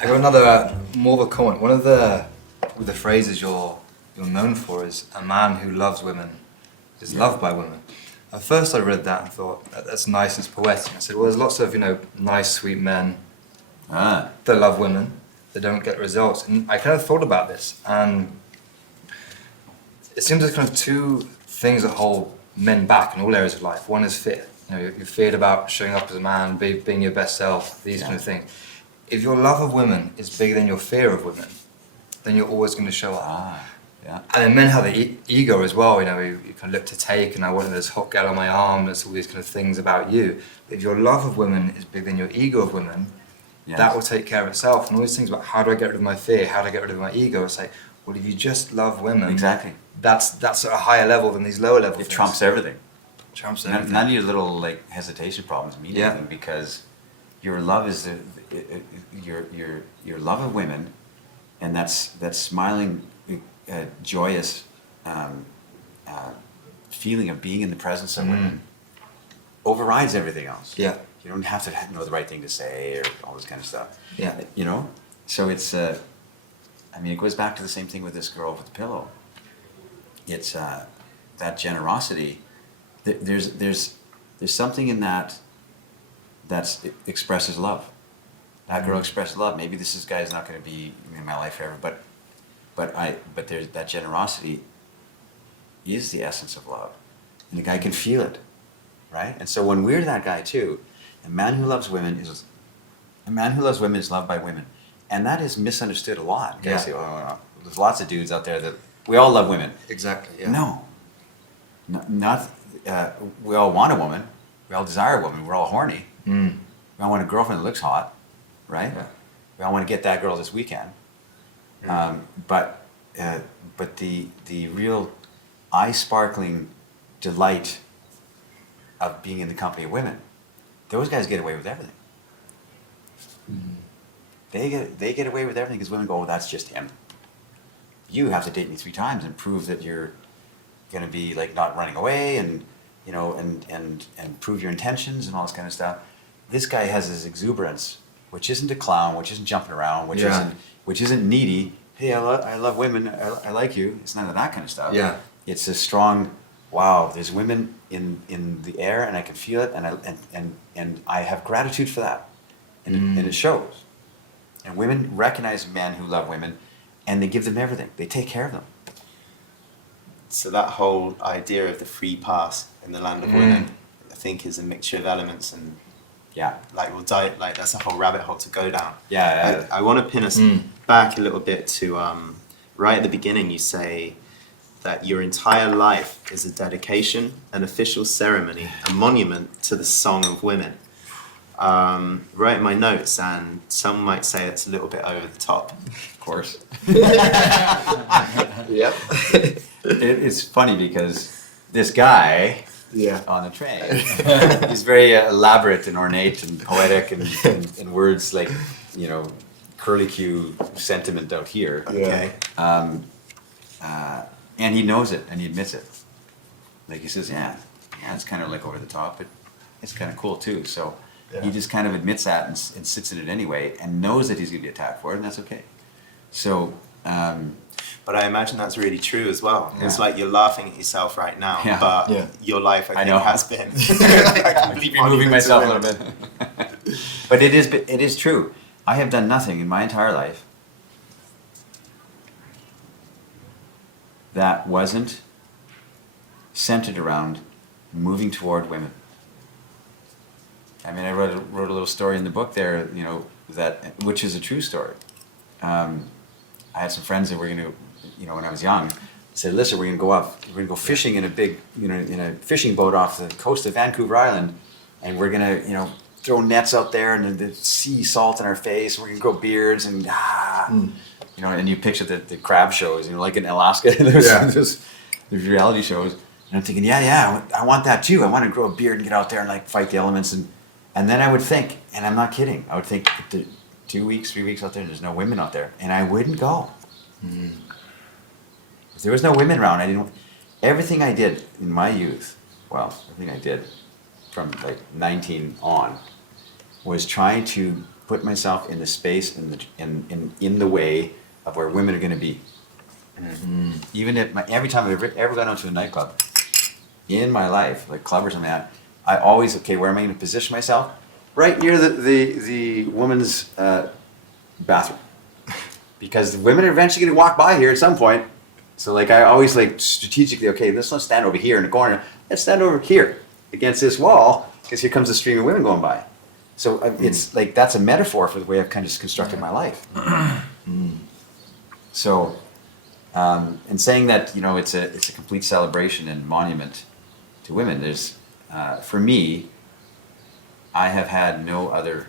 I got another more of a comment. One of the phrases you're known for is a man who loves women is loved by women. At first I read that and thought, that's nice, it's poetic. I said, well, there's lots of, nice, sweet men that love women that don't get results. And I kind of thought about this, and it seems there's kind of two things that hold men back in all areas of life. One is fear. You're feared about showing up as a man, being your best self, these kind of things. If your love of women is bigger than your fear of women, then you're always going to show up. And then men have the ego as well, you kind of look to take, and I want this hot girl on my arm, there's all these kind of things about you. But if your love of women is bigger than your ego of women, that will take care of itself. And all these things about how do I get rid of my fear, how do I get rid of my ego, it's like, well, if you just love women, exactly, that's at a higher level than these lower level things. It trumps everything. Trumps everything. None of your little hesitation problems mean anything, because your love is your love of women, and that's smiling, joyous feeling of being in the presence of women overrides everything else. Yeah. You don't have to know the right thing to say or all this kind of stuff. Yeah. So it's, it goes back to the same thing with this girl with the pillow. It's that generosity. There's something in that expresses love. That girl expresses love. Maybe this guy's not going to be in my life forever, but there's that generosity is the essence of love, and the guy can feel it, right? And so when we're that guy too, a man who loves women is loved by women, and that is misunderstood a lot. Guys say, there's lots of dudes out there that we all love women. Exactly. Yeah. No, not. We all want a woman. We all desire a woman. We're all horny. We all want a girlfriend that looks hot, right? Yeah. We all want to get that girl this weekend. But the real eye-sparkling delight of being in the company of women, those guys get away with everything. They get away with everything because women go, oh, that's just him. You have to date me 3 times and prove that you're going to be not running away, and and prove your intentions and all this kind of stuff. This guy has his exuberance, which isn't a clown, which isn't jumping around, which isn't needy. Hey, I love women. I like you. It's none of that kind of stuff. Yeah. It's a strong, wow. There's women in the air, and I can feel it, and I have gratitude for that, and it shows. And women recognize men who love women, and they give them everything. They take care of them. So that whole idea of the free pass in the land of women, I think, is a mixture of elements, and we'll dive, that's a whole rabbit hole to go down. I want to pin us back a little bit to right at the beginning. You say that your entire life is a dedication, an official ceremony, a monument to the song of women. Wrote in my notes, and some might say it's a little bit over the top. Of course. Yeah. It's funny because this guy on the train, he's very elaborate and ornate and poetic and words like, curlicue sentiment out here. Okay. And he knows it and he admits it. Like he says, it's kind of over the top, but it's kind of cool too. So he just kind of admits that and sits in it anyway, and knows that he's going to be attacked for it, and that's okay. So. But I imagine that's really true as well. Yeah. It's like you're laughing at yourself right now, but your life, I think, has been. I keep removing myself a little bit. But it is true. I have done nothing in my entire life that wasn't centered around moving toward women. I mean, I wrote a little story in the book there, which is a true story. I had some friends that were going to, when I was young, said, listen, we're going to go fishing in a big, in a fishing boat off the coast of Vancouver Island, and we're going to, throw nets out there and the sea salt in our face, and we're going to grow beards and, and you picture the crab shows, like in Alaska, there's reality shows, and I'm thinking, I want that too. I want to grow a beard and get out there and fight the elements, and then I would think, and I'm not kidding, I would think, 2 weeks, 3 weeks out there, there's no women out there, and I wouldn't go. If there was no women around, everything I did in my youth, everything I did from 19 on, was trying to put myself in the space in the way of where women are going to be. Mm-hmm. Even if every time I've ever gone out to a nightclub in my life, like club or something like that, I always, okay, where am I going to position myself? Right near the woman's bathroom. Because the women are eventually going to walk by here at some point. So like I always like strategically, okay, let's not stand over here in the corner. Let's stand over here against this wall, because here comes a stream of women going by. So it's like that's a metaphor for the way I've kind of constructed my life. So, and saying that, you know, it's a complete celebration and monument to women. There's, for me, I have had no other,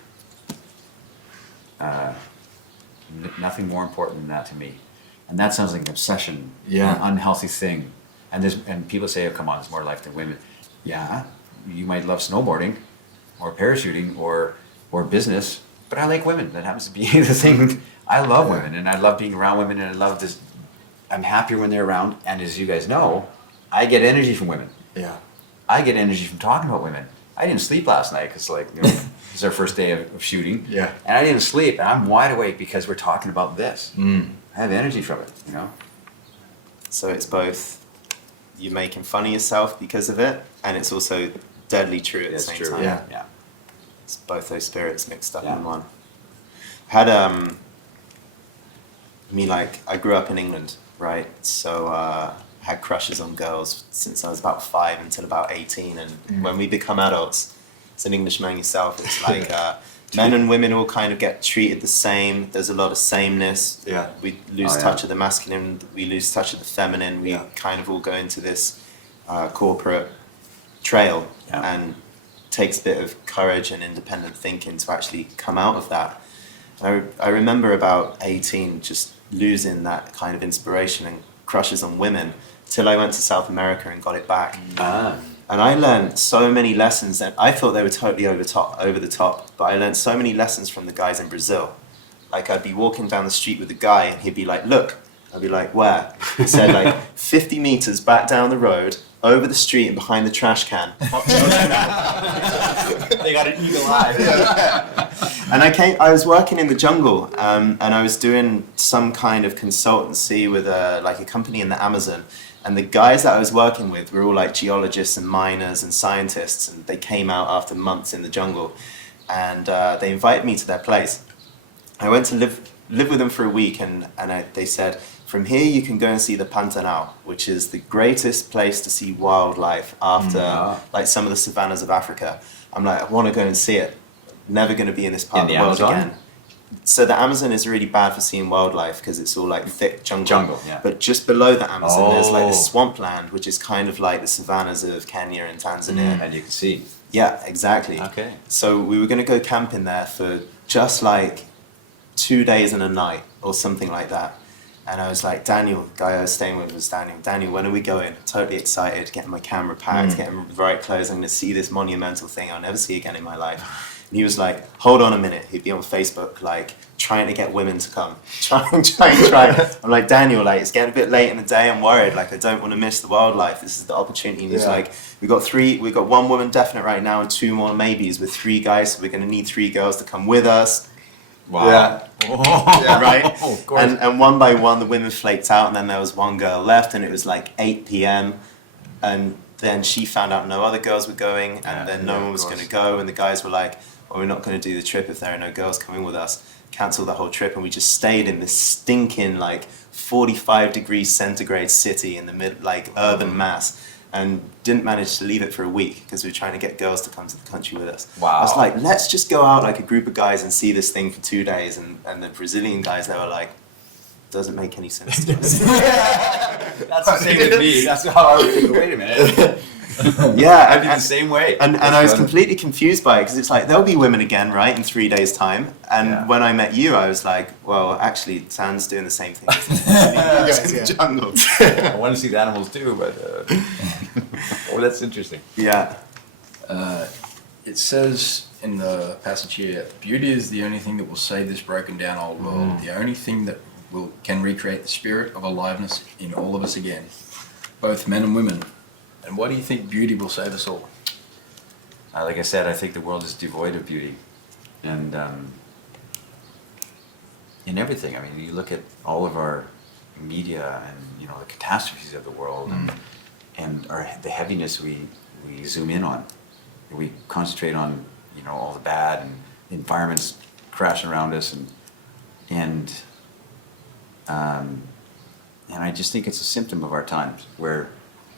nothing more important than that to me. And that sounds like an obsession, an unhealthy thing. And people say, oh, come on, there's more life than women. Yeah, you might love snowboarding or parachuting or business, but I like women. That happens to be the thing. I love women, and I love being around women, and I love this. I'm happier when they're around, and as you guys know, I get energy from women. Yeah. I get energy from talking about women. I didn't sleep last night because, like, you know, it's our first day of shooting. Yeah. And I didn't sleep, and I'm wide awake because we're talking about this. I have energy from it, you know. So it's both you making fun of yourself because of it, and it's also deadly true at the same time. Yeah. It's both those spirits mixed up in one. I had I grew up in England, right? So I had crushes on girls since I was about 5 until about 18, and when we become adults, as an Englishman yourself, it's like men and women all kind of get treated the same. There's a lot of sameness. Yeah. We lose touch of the masculine. We lose touch of the feminine. We kind of all go into this corporate trail, and it takes a bit of courage and independent thinking to actually come out of that. I remember about 18 just losing that kind of inspiration and crushes on women till I went to South America and got it back. And I learned so many lessons that I thought they were totally over the top, but I learned so many lessons from the guys in Brazil. Like I'd be walking down the street with a guy and he'd be like, look. I'd be like, where? He said like 50 meters back down the road, over the street and behind the trash can. They got an eagle eye. And I was working in the jungle, and I was doing some kind of consultancy with a company in the Amazon. And the guys that I was working with were all like geologists and miners and scientists, and they came out after months in the jungle, and they invited me to their place. I went to live with them for a week, and they said, from here you can go and see the Pantanal, which is the greatest place to see wildlife after like some of the savannas of Africa. I'm like, I want to go and see it. Never going to be in this part of the world again. So the Amazon is really bad for seeing wildlife because it's all like thick jungle. But just below the Amazon, there's like the swampland, which is kind of like the savannas of Kenya and Tanzania. And you can see. Yeah, exactly. Okay. So we were going to go camping there for just like 2 days and a night or something like that. And I was like, Daniel, the guy I was staying with was Daniel. Daniel, when are we going? Totally excited, getting my camera packed, getting the right clothes. I'm going to see this monumental thing I'll never see again in my life. And he was like, hold on a minute. He'd be on Facebook, like, trying to get women to come. Try. I'm like, Daniel, like, it's getting a bit late in the day. I'm worried. Like, I don't want to miss the wildlife. This is the opportunity. And he's like, we got 1 woman definite right now and 2 more maybes with 3 guys. So we're going to need 3 girls to come with us. Wow. Right? Oh, of course. And one by one, the women flaked out, and then there was 1 girl left, and it was like 8 p.m. And then she found out no other girls were going, and then no one was going to go, and the guys were like, well, we're not going to do the trip if there are no girls coming with us. Cancel the whole trip, and we just stayed in this stinking, like, 45 degrees centigrade city in the urban mass, and didn't manage to leave it for a week because we were trying to get girls to come to the country with us. Wow. I was like, let's just go out like a group of guys and see this thing for 2 days. And the Brazilian guys, they were like, doesn't make any sense to us. That's the same with me. That's how I would think, wait a minute. Yeah. I'd be the same way. And I was completely confused by it because it's like, there'll be women again, right, in 3 days' time. And when I met you, I was like, well, actually, Zan's doing the same thing. In the jungle. I want to see the animals too, but that's interesting. Yeah. It says in the passage here, beauty is the only thing that will save this broken down old world, the only thing that can recreate the spirit of aliveness in all of us again, both men and women. And why do you think beauty will save us all? Like I said, I think the world is devoid of beauty. And in everything. I mean, you look at all of our media and, you know, the catastrophes of the world and the heaviness we zoom in on. We concentrate on, you know, all the bad and the environments crashing around us and I just think it's a symptom of our times where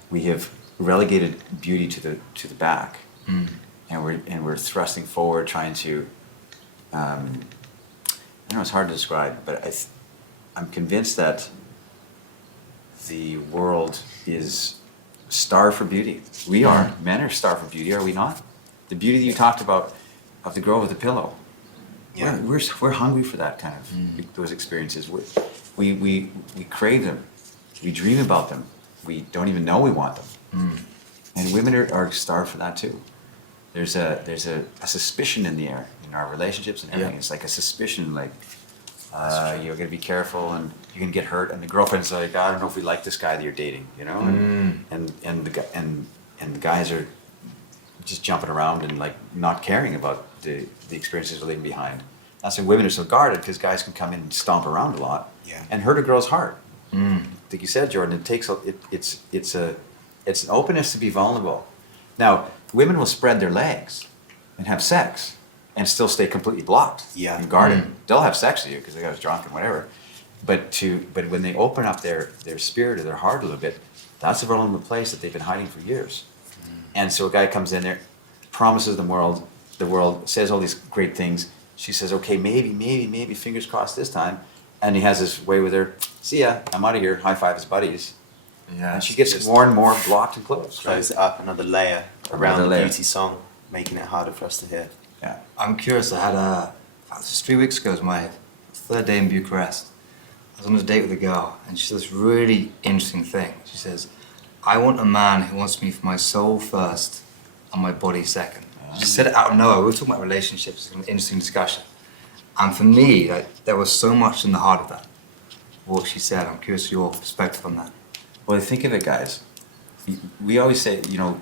we have relegated beauty to the back, and we're thrusting forward, trying to. I know it's hard to describe, but I'm convinced that the world is starved for beauty. We are. Men are starved for beauty, are we not? The beauty that you talked about of the girl with the pillow. Yeah, we're hungry for that kind of those experiences. We crave them. We dream about them. We don't even know we want them. And women are starved for that too. There's a suspicion in the air in our relationships and everything. It's like a suspicion, like you're gonna be careful and you're gonna get hurt. And the girlfriend's like, I don't know if we like this guy that you're dating, you know. And the guys are just jumping around and like not caring about the experiences they're leaving behind. That's why women are so guarded, because guys can come in and stomp around a lot and hurt a girl's heart. Like you said, Jordan, it takes it's an openness to be vulnerable. Now, women will spread their legs and have sex and still stay completely blocked and guarded. They'll have sex with you because they got drunk and whatever. But when they open up their spirit or their heart a little bit, that's a vulnerable place that they've been hiding for years. And so a guy comes in there, promises the world, says all these great things. She says, okay, maybe, fingers crossed this time. And he has his way with her, see ya, I'm out of here, high five his buddies. Yeah, and she gets more and more blocked and closed. Throws it up another layer around the beauty song, making it harder for us to hear. Yeah. I'm curious, I had just 3 weeks ago, it was my third day in Bucharest. I was on a date with a girl, and she said this really interesting thing. She says, I want a man who wants me for my soul first and my body second. She said it out of nowhere. We were talking about relationships, an interesting discussion. And for me, there was so much in the heart of that, what she said. I'm curious your perspective on that. Well, think of it, guys. We always say, you know,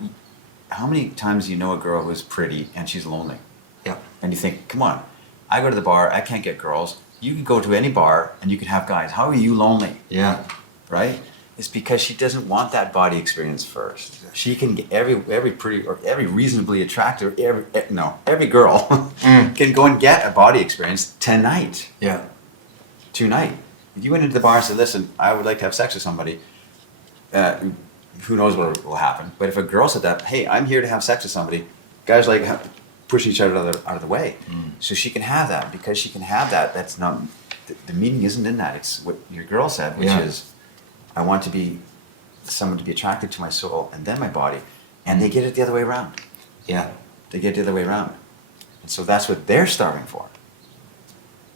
how many times do you know a girl who's pretty and she's lonely? Yeah. And you think, come on, I go to the bar, I can't get girls. You can go to any bar and you can have guys. How are you lonely? Yeah. Right? It's because she doesn't want that body experience first. She can get every pretty or every reasonably attractive, every girl can go and get a body experience tonight. Yeah. Tonight. If you went into the bar and said, listen, I would like to have sex with somebody, who knows what will happen. But if a girl said that, hey, I'm here to have sex with somebody, guys like push each other out of the way. So she can have that. Because she can have that, that's not, the meaning isn't in that. It's what your girl said, which is, I want to be someone to be attracted to my soul and then my body. And they get it the other way around. Yeah. They get it the other way around. And so that's what they're starving for.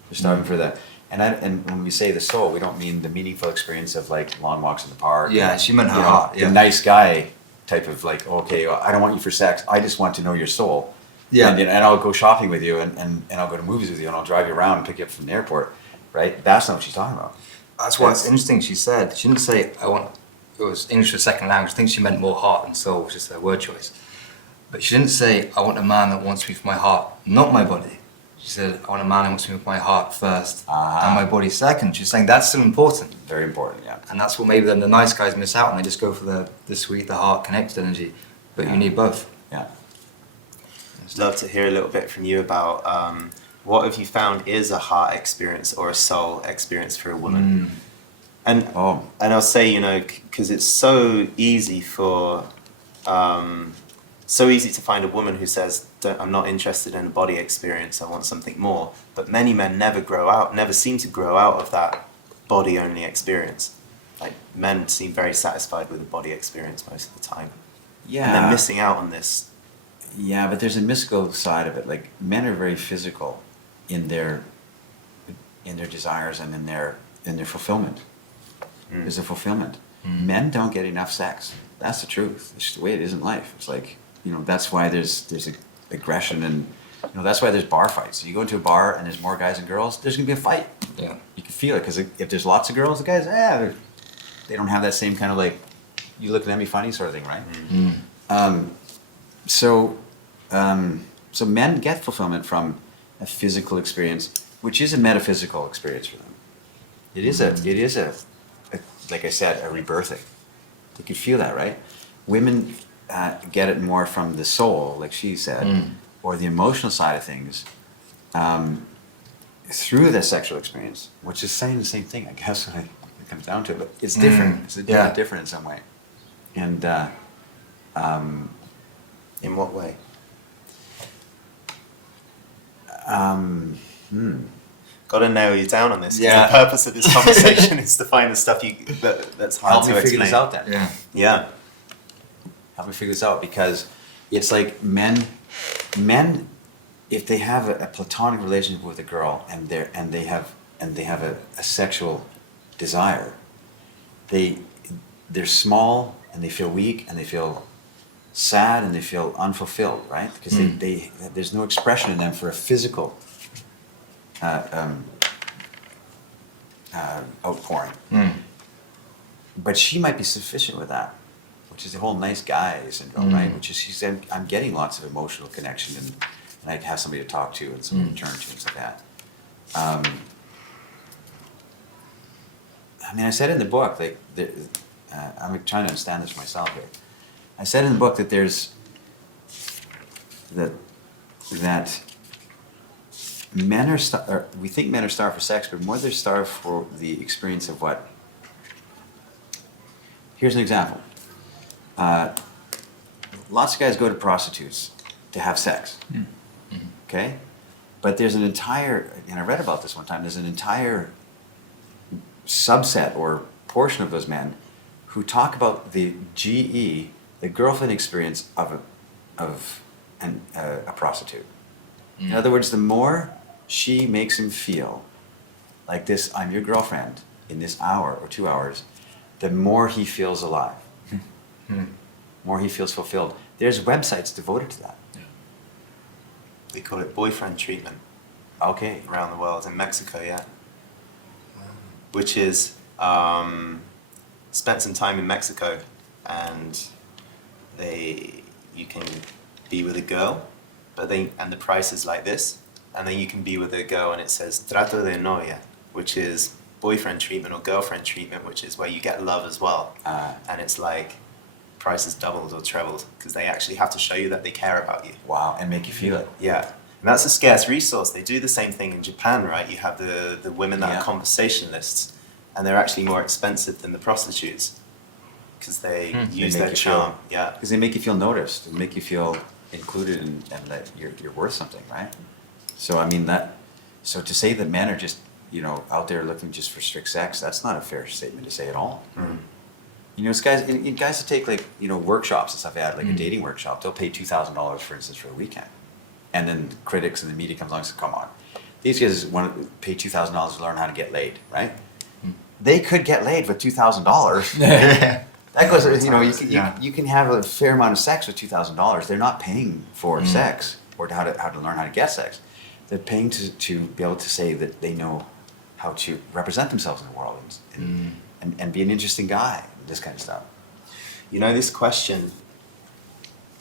They're starving for that. And when we say the soul, we don't mean the meaningful experience of like long walks in the park. Yeah, she meant her heart. The nice guy type of like, okay, I don't want you for sex. I just want to know your soul. Yeah. And I'll go shopping with you and I'll go to movies with you and I'll drive you around and pick you up from the airport. Right? That's not what she's talking about. That's why it's interesting. She said, she didn't say, it was English as a second language. I think she meant more heart than soul, which is her word choice. But she didn't say, I want a man that wants me for my heart, not my body. She said, I want a man who wants me with my heart first and my body second. She's saying that's still important. Very important, yeah. And that's what maybe then the nice guys miss out on. They just go for the sweet, the heart connected energy. But you need both. Yeah. I'd love to hear a little bit from you about what have you found is a heart experience or a soul experience for a woman? And I'll say, you know, because it's so easy to find a woman who says, I'm not interested in a body experience, I want something more. But many men never seem to grow out of that body-only experience. Like, men seem very satisfied with a body experience most of the time. Yeah. And they're missing out on this. Yeah, but there's a mystical side of it. Like, men are very physical in their desires and in their fulfillment. There's a fulfillment. Men don't get enough sex. That's the truth. It's just the way it is in life. It's like, you know, that's why there's aggression and, you know, that's why there's bar fights. So you go into a bar and there's more guys and girls, there's going to be a fight. Yeah. You can feel it because if there's lots of girls, the guys, they don't have that same kind of like, you looking at me funny sort of thing, right? So men get fulfillment from a physical experience. which is a metaphysical experience for them. It is a like I said, a rebirthing. You can feel that, right? Women get it more from the soul, like she said, or the emotional side of things, through the sexual experience, which is saying the same thing, I guess, when it comes down to it. But it's different. It's different in some way. And in what way? Got to narrow you down on this. Yeah. The purpose of this conversation is to find the stuff that's hard help to me figure explain. this out then. Yeah. Help me figure this out, because it's like men, if they have a platonic relationship with a girl and they have a sexual desire, they're small and they feel weak and they feel sad and they feel unfulfilled, right? Because they there's no expression in them for a physical outpouring. But she might be sufficient with that, which is the whole nice guy syndrome, right? Which is, she said, I'm getting lots of emotional connection and I have somebody to talk to and somebody to turn to and stuff like that. I mean, I said in the book, like, I'm trying to understand this myself here. I said in the book that that men are we think men are starved for sex, but more they're starved for the experience of what? Here's an example. Lots of guys go to prostitutes to have sex, okay? But there's an entire, and I read about this one time, there's an entire subset or portion of those men who talk about the GE, the girlfriend experience of a prostitute. In other words, the more she makes him feel like this, I'm your girlfriend, in this hour or 2 hours, the more he feels alive. More he feels fulfilled. There's websites devoted to that. They call it boyfriend treatment. Okay. Around the world. In Mexico, yeah. Which is, spent some time in Mexico and you can be with a girl, and the price is like this, and then you can be with a girl and it says trato de novia, which is boyfriend treatment or girlfriend treatment, which is where you get love as well. And it's like price is doubled or trebled because they actually have to show you that they care about you. Wow, and make you feel it. Yeah. And that's a scarce resource. They do the same thing in Japan, right? You have the women that are conversationalists, and they're actually more expensive than the prostitutes because they use their charm. Yeah. Because they make you feel noticed, and make you feel included and that you're worth something, right? So I mean so to say that men are just, out there looking just for strict sex, that's not a fair statement to say at all. It's guys that take workshops and stuff, like a dating workshop, they'll pay $2,000 for instance for a weekend. And then the critics and the media comes along and says, come on. These guys want to pay $2,000 to learn how to get laid, right? They could get laid with $2,000. That goes, you can have a fair amount of sex with $2,000. They're not paying for sex or how to learn how to get sex. They're paying to be able to say that they know how to represent themselves in the world and be an interesting guy, this kind of stuff. This question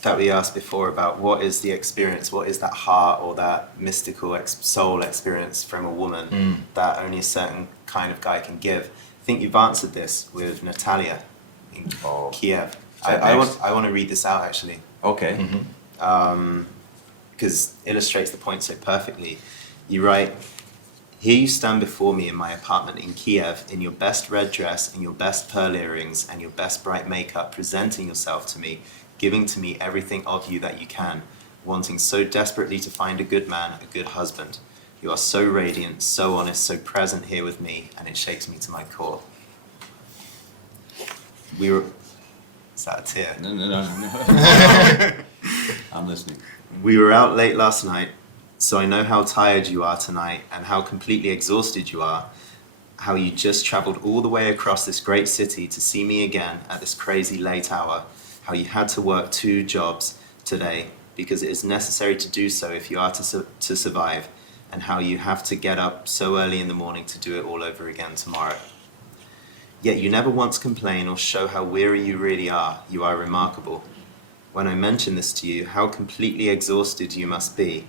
that we asked before about what is the experience, what is that heart or that mystical soul experience from a woman that only a certain kind of guy can give. I think you've answered this with Natalia in Kiev. I want to read this out actually. Okay. Because it illustrates the point so perfectly. You write, "Here you stand before me in my apartment in Kiev in your best red dress and your best pearl earrings and your best bright makeup, presenting yourself to me, giving to me everything of you that you can, wanting so desperately to find a good man, a good husband. You are so radiant, so honest, so present here with me, and it shakes me to my core." Is that a tear? No. I'm listening. "We were out late last night, so I know how tired you are tonight and how completely exhausted you are, how you just traveled all the way across this great city to see me again at this crazy late hour, how you had to work 2 jobs today because it is necessary to do so if you are to survive, and how you have to get up so early in the morning to do it all over again tomorrow. Yet you never once complain or show how weary you really are. You are remarkable. When I mention this to you, how completely exhausted you must be,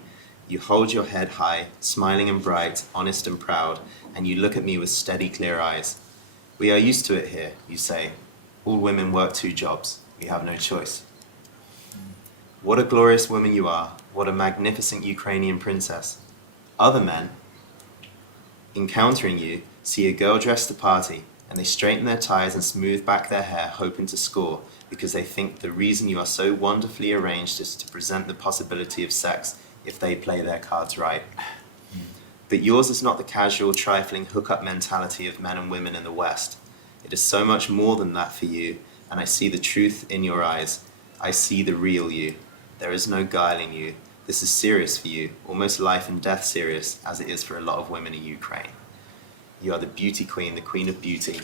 You hold your head high, smiling and bright, honest and proud, and you look at me with steady, clear eyes. We are used to it here, you say. All women work 2 jobs. We have no choice. What a glorious woman you are. What a magnificent Ukrainian princess. Other men, encountering you, see a girl dressed to party, and they straighten their ties and smooth back their hair, hoping to score, because they think the reason you are so wonderfully arranged is to present the possibility of sex if they play their cards right. But yours is not the casual, trifling hookup mentality of men and women in the West. It is so much more than that for you, and I see the truth in your eyes. I see the real you. There is no guile in you. This is serious for you, almost life and death serious, as it is for a lot of women in Ukraine. You are the beauty queen, the queen of beauty,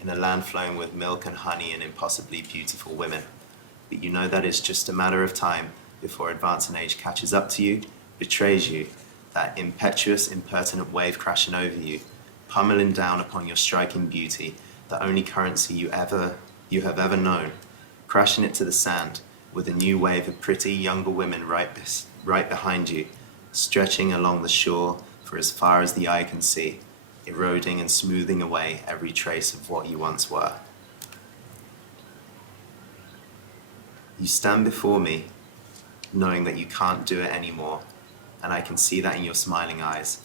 in a land flowing with milk and honey and impossibly beautiful women. But you know that it's just a matter of time before advancing age catches up to you, betrays you, that impetuous, impertinent wave crashing over you, pummeling down upon your striking beauty, the only currency you have ever known, crashing it to the sand with a new wave of pretty younger women right behind you, stretching along the shore for as far as the eye can see, eroding and smoothing away every trace of what you once were. You stand before me, knowing that you can't do it anymore, and I can see that in your smiling eyes.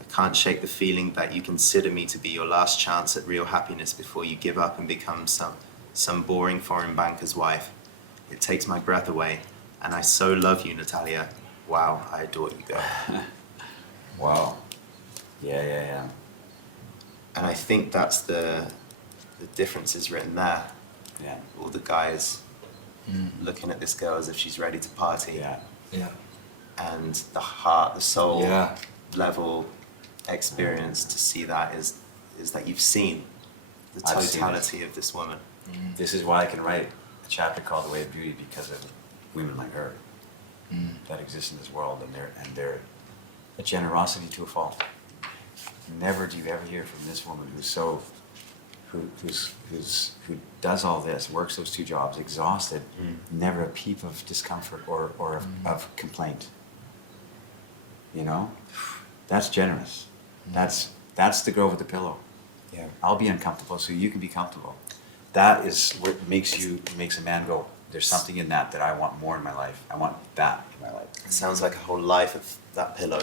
I can't shake the feeling that you consider me to be your last chance at real happiness before you give up and become some boring foreign banker's wife. It takes my breath away, and I so love you, Natalia. Wow, I adore you, girl. Wow. Yeah. And I think that's the difference is written there. Yeah. All the guys looking at this girl as if she's ready to party. Yeah. And the heart, the soul Yeah. level experience to see that is that you've seen the I've seen totality of this woman. This is why I can write a chapter called The Way of Beauty, because of women like her that exist in this world, and they're a generosity to a fault. Never do you ever hear from this woman who does all this, works those 2 jobs, exhausted, never a peep of discomfort or of complaint. You know, that's generous. That's the girl with the pillow. Yeah. I'll be uncomfortable so you can be comfortable. That is what makes a man go, there's something in that I want more in my life. I want that in my life. It sounds like a whole life of that pillow.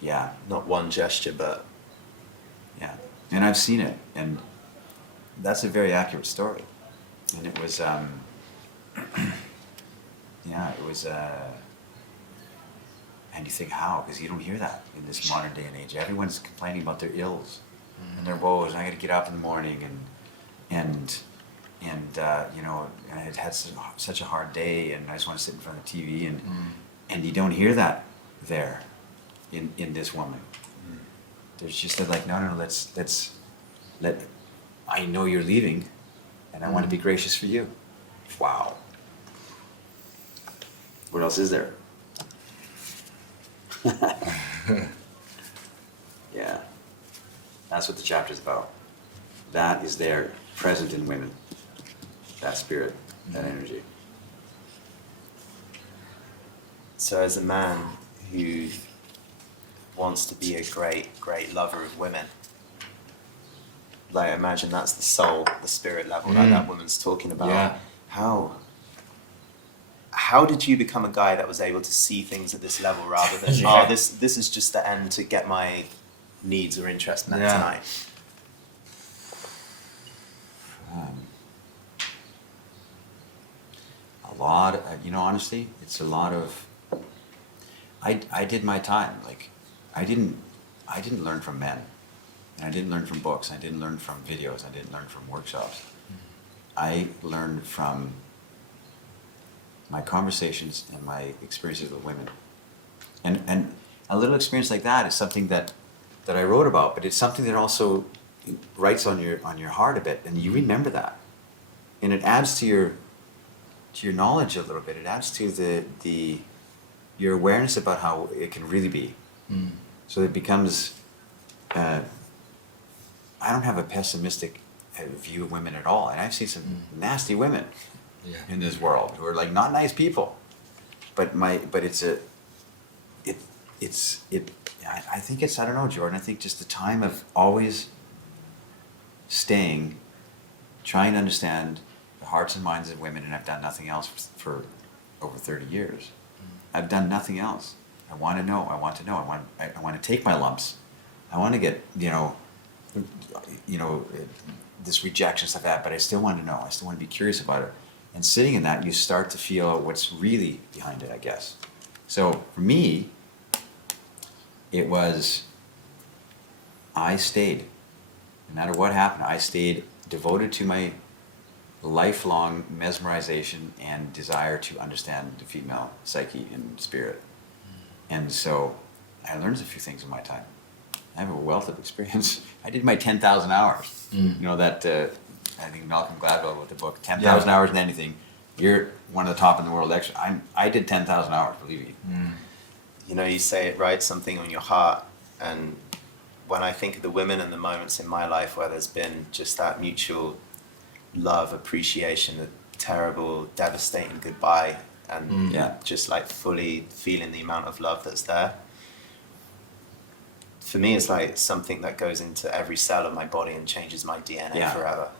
Yeah. Not one gesture, but Yeah. And I've seen it, and that's a very accurate story. And it was, and you think how? Because you don't hear that in this modern day and age. Everyone's complaining about their ills and their woes. And I got to get up in the morning and you know, and I had such a hard day, and I just want to sit in front of the TV, and you don't hear that there in this woman. There's just like, no, let's let, I know you're leaving, and I want to be gracious for you. Wow. What else is there? Yeah. That's what the chapter's about. That is there, present in women. That spirit, that energy. so as a man who wants to be a great lover of women, like imagine that's the soul, the spirit level that woman's talking about. Yeah. How did you become a guy that was able to see things at this level rather than this is just the end to get my needs or interest met tonight? A lot, honestly, it's a lot of, I did my time. Like, I didn't learn from men, and I didn't learn from books, I didn't learn from videos, I didn't learn from workshops. I learned from my conversations and my experiences with women. And a little experience like that is something that I wrote about, but it's something that also writes on your heart a bit, and you remember that. And it adds to your knowledge a little bit. It adds to your awareness about how it can really be. So it becomes, I don't have a pessimistic view of women at all. And I've seen some nasty women in this world who are like not nice people. But I think it's, I don't know, Jordan, I think just the time of always trying to understand the hearts and minds of women, and I've done nothing else for over 30 years. I've done nothing else. I want to know, I want to take my lumps. I want to get, this rejection stuff like that, but I still want to know. I still want to be curious about it. And sitting in that, you start to feel what's really behind it, I guess. So for me, it was, I stayed. No matter what happened, I stayed devoted to my lifelong mesmerization and desire to understand the female psyche and spirit. And so I learned a few things in my time. I have a wealth of experience. I did my 10,000 hours. That I think Malcolm Gladwell wrote the book, 10,000 hours in anything. You're one of the top in the world. I did 10,000 hours, believe me. You say it writes something on your heart. And when I think of the women and the moments in my life where there's been just that mutual love, appreciation, the terrible, devastating goodbye, and just like fully feeling the amount of love that's there. For me, it's like something that goes into every cell of my body and changes my DNA forever.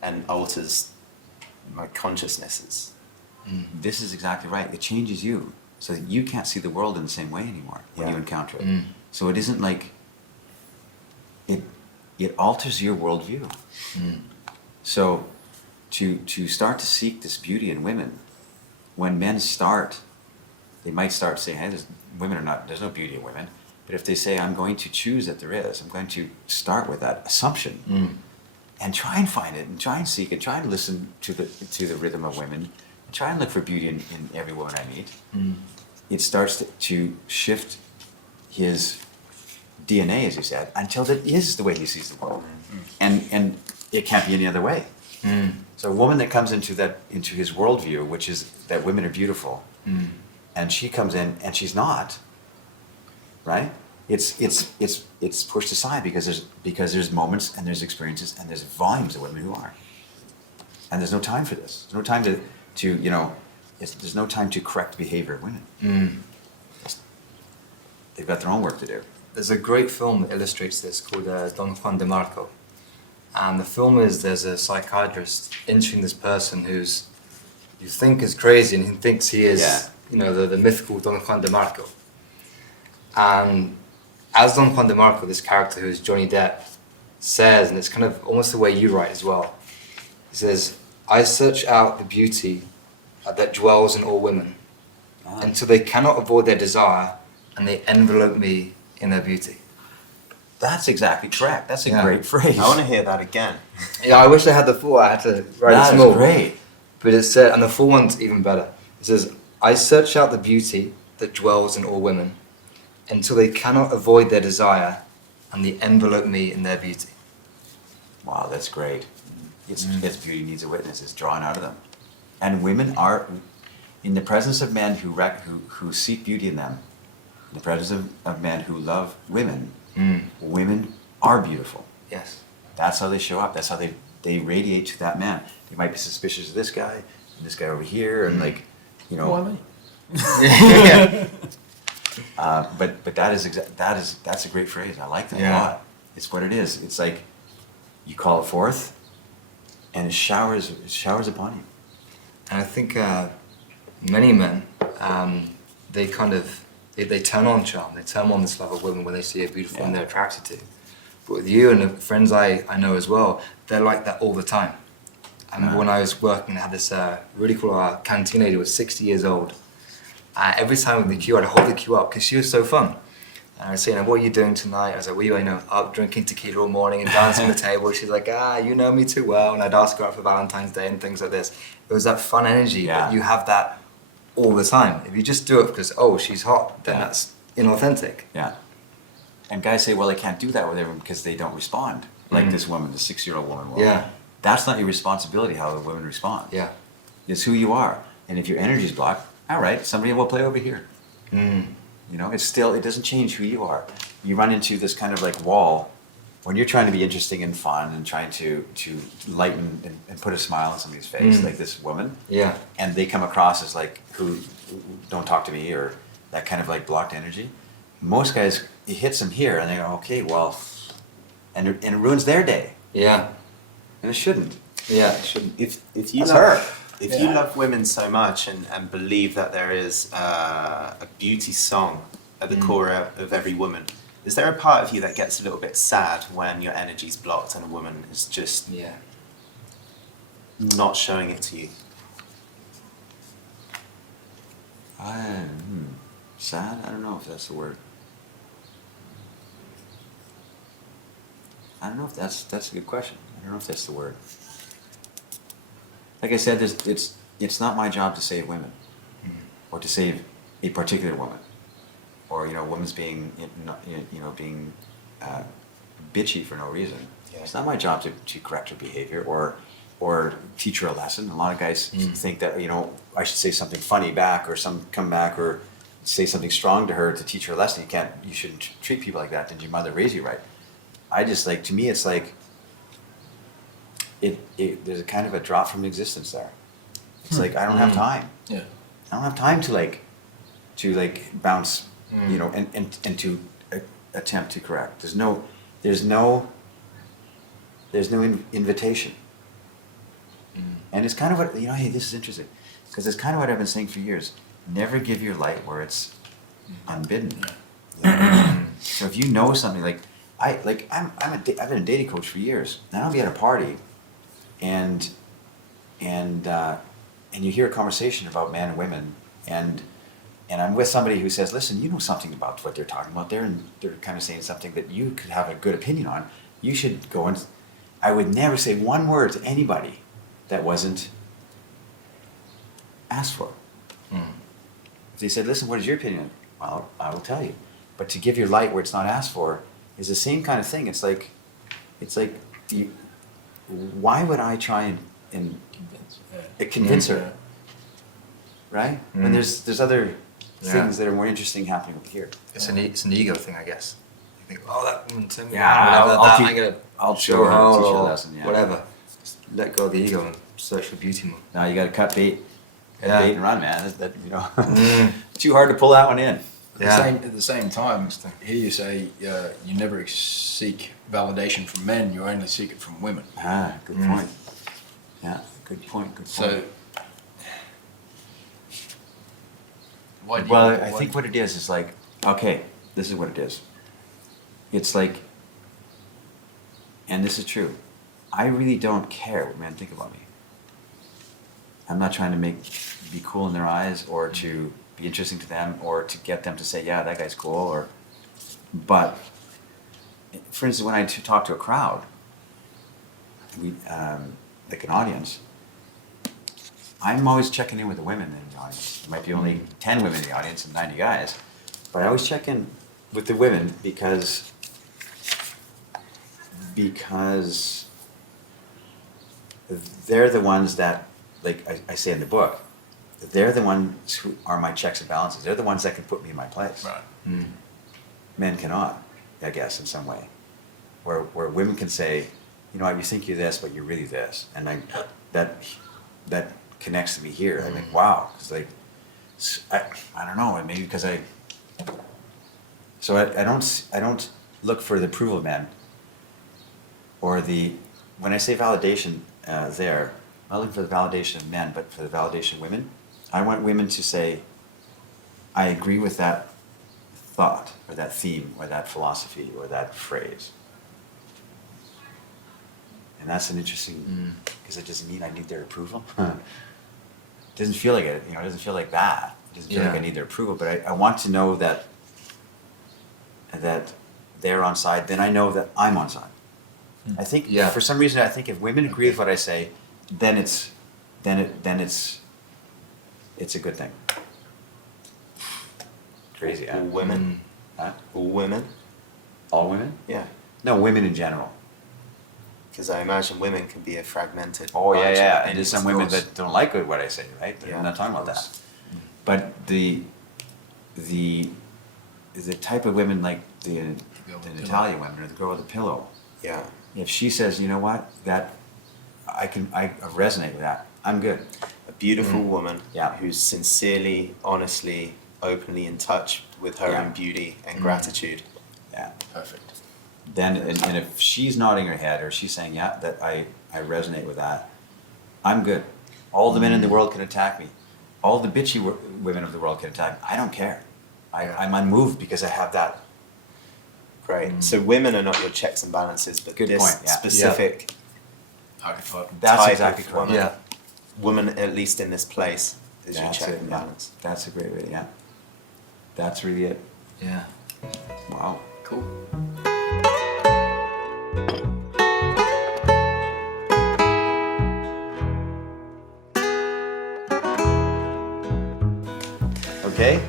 And alters my consciousnesses. This is exactly right. It changes you so that you can't see the world in the same way anymore when you encounter it. So it isn't like it alters your worldview. So to start to seek this beauty in women, when men they might start saying, hey, there's no beauty in women. But if they say, I'm going to choose that there is, I'm going to start with that assumption and try and find it and try and seek it, try and listen to the rhythm of women, and try and look for beauty in every woman I meet, it starts to shift his DNA, as you said, until that is the way he sees the world. And it can't be any other way. So a woman that comes into his worldview, which is that women are beautiful, and she comes in and she's not, right? It's pushed aside because there's moments and there's experiences and there's volumes of women who are, and there's no time for this. There's no time there's no time to correct behavior of women. They've got their own work to do. There's a great film that illustrates this called Don Juan de Marco. And the film is, there's a psychiatrist interviewing this person who's, you think is crazy, and he thinks he is, the mythical Don Juan de Marco. And as Don Juan de Marco, this character who is Johnny Depp, says, and it's kind of almost the way you write as well, he says, I search out the beauty that dwells in all women until they cannot avoid their desire and they envelope me in their beauty. That's exactly correct. That's a great phrase. I want to hear that again. Yeah, I wish I had the full. I had to write it small. That's great. But it said, and the full one's even better. It says, I search out the beauty that dwells in all women until they cannot avoid their desire and they envelope me in their beauty. Wow, that's great. It's beauty needs a witness. It's drawn out of them. And women are, in the presence of men who seek beauty in them, in the presence of men who love women, women are beautiful. Yes. That's how they show up. That's how they radiate to that man. They might be suspicious of this guy and this guy over here, and but that's a great phrase. I like that a lot. It's what it is. It's like you call it forth, and it showers upon you. And I think many men, they turn on charm. They turn on this love of women when they see a beautiful woman they're attracted to. But with you and the friends I know as well, they're like that all the time. I remember when I was working, I had this really cool canteen lady who was 60 years old. Every time with the queue, I'd hold the queue up because she was so fun. And I'd say, what are you doing tonight? I was like, well, you know, up drinking tequila all morning and dancing on the table. She's like, you know me too well. And I'd ask her out for Valentine's Day and things like this. It was that fun energy. But you have that all the time. If you just do it because, she's hot, then that's inauthentic. Yeah. And guys say, well, they can't do that with everyone because they don't respond. Like this woman, the 6-year-old woman will. Yeah. That's not your responsibility how the women respond. Yeah. It's who you are. And if your energy's blocked, all right, somebody will play over here. You know, it doesn't change who you are. You run into this kind of like wall when you're trying to be interesting and fun and trying to lighten and put a smile on somebody's face, like this woman. Yeah. And they come across as like, who don't talk to me, or that kind of like blocked energy. most guys, it hits them here, and they go, okay, well, and it ruins their day, Yeah. and it shouldn't. Yeah, it shouldn't. If you That's love, her. if you love women so much and believe that there is a beauty song at the core of every woman, is there a part of you that gets a little bit sad when your energy's blocked and a woman is just Yeah. not showing it to you? Sad? I don't know if that's the word. I don't know if that's a good question. I don't know if that's the word. Like I said, it's not my job to save women, or to save a particular woman, or women's being being bitchy for no reason. Yeah. It's not my job to correct her behavior or teach her a lesson. A lot of guys think that I should say something funny back or come back or say something strong to her to teach her a lesson. You shouldn't treat people like that. Did your mother raise you right? I just to me it's like there's a kind of a drop from existence there. It's like I don't have time. Yeah. I don't have time to bounce, and to attempt to correct. There's no invitation. And it's kind of what hey, this is interesting, because it's kind of what I've been saying for years. Never give your light where it's unbidden. So if you know something I've been a dating coach for years. Then I'll be at a party, and you hear a conversation about men and women, and I'm with somebody who says, listen, you know something about what they're talking about there, and they're kind of saying something that you could have a good opinion on. You should go and. I would never say one word to anybody that wasn't asked for. If they said, listen, what is your opinion? Well, I will tell you. But to give your light where it's not asked for is the same kind of thing. It's like why would I try and convince her? Right? When there's other things that are more interesting happening over here. It's an ego thing, I guess. You think, that woman sent me I'll show her teach her a or lesson, yeah. whatever. Just let go of the ego and search for beauty more. No, you got to cut bait. Yeah. Bait and run, man. Too hard to pull that one in. At the same time, here you say you never seek validation from men, you only seek it from women. Good point. Yeah, good point. So, I think what it is okay, this is what it is. It's and this is true, I really don't care what men think about me. I'm not trying to be cool in their eyes or to be interesting to them or to get them to say, yeah, that guy's cool. But, for instance, when I talk to a crowd, like an audience, I'm always checking in with the women in the audience. There might be only 10 women in the audience and 90 guys, but I always check in with the women because they're the ones that, I say in the book, they're the ones who are my checks and balances. They're the ones that can put me in my place. Right. Men cannot, I guess, in some way. Where women can say, you think you're this, but you're really this, and that connects to me here. I'm like, wow, because I don't know, maybe because so I don't look for the approval of men, or when I say validation there, I'm not looking for the validation of men, but for the validation of women. I want women to say, I agree with that thought, or that theme, or that philosophy, or that phrase. And that's an interesting, because it doesn't mean I need their approval. It doesn't feel like it, it doesn't feel like that. It doesn't feel like I need their approval, but I want to know that they're on side, then I know that I'm on side. I think, for some reason, I think if women agree with what I say, then it's a good thing. Crazy, huh? All women? Huh? All women? All women? Yeah. No, women in general. Because I imagine women can be a fragmented. Oh, bunch of yeah. And opinions, there's some of women course. that don't like what I say, right? Yeah, I'm not talking about of that. course. But the type of women like the Italian women, or the girl with the pillow. Yeah. If she says, you know what, that I resonate with that, I'm good. A beautiful woman Yeah. who's sincerely, honestly, openly in touch with her own beauty and gratitude. Yeah. Perfect. Then, and if she's nodding her head or she's saying, yeah, that I resonate with that, I'm good. All the men in the world can attack me. All the bitchy women of the world can attack me. I don't care. I'm unmoved because I have that. Great. So women are not your checks and balances, but Good this point, yeah. specific That's type exactly of correct. woman, Yeah. woman, at least in this place, is your That's check it, and yeah. balance. That's a great way, yeah. That's really it. Yeah. Wow. Cool. Okay,